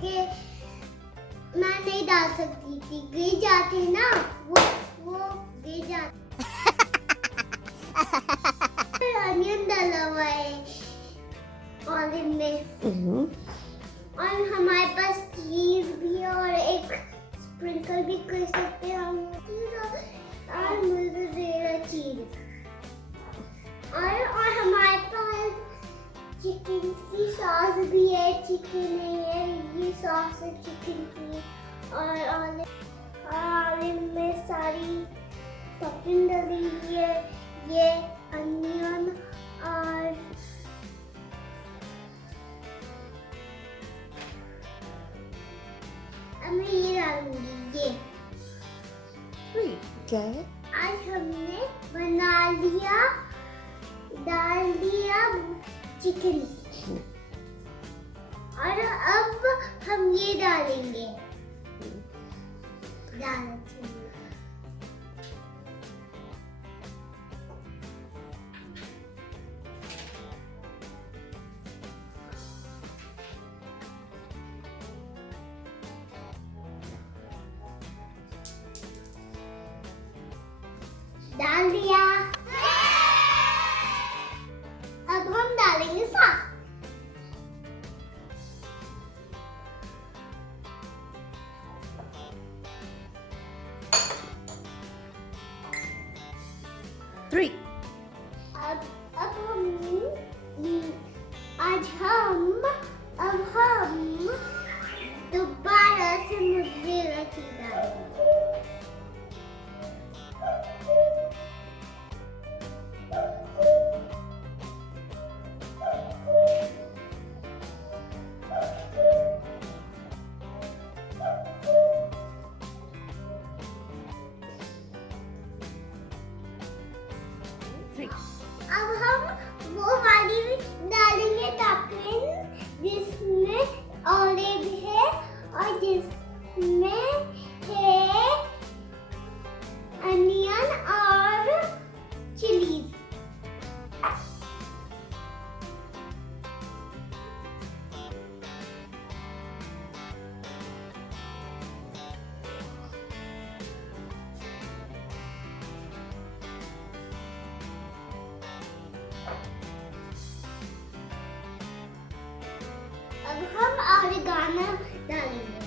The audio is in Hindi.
क्योंकि मैं नहीं डाल सकती थी, गिर जाते ना, वो गिर जाते। अनियन डाला हुआ है ऑलिव में, और हमारे पास चीज भी है और एक स्प्रिंकल भी कर सकते हैं हम, और मोज़रेला चीज, और हमारे पास चिकन की सॉस भी है। चिकन है, ये सॉस है चिकन की, और ऑलिव में सारी टॉपिंग डली हुई है, ये अनियन और अब मैं ये डालूंगी। ये क्या है? आज हमने डाल दिया चिकन, और अब हम ये डालेंगे डाल दिया। अब हम डालेंगे सॉस। अब हम दोबारा से मोज़रेला चीज डालेंगे। अब हम वो वाली डालेंगे टॉपिंग जिसमें ऑलिव है और जिसमें है अनियन और चिलीज। अब हम ऑरिगानो डालेंगे।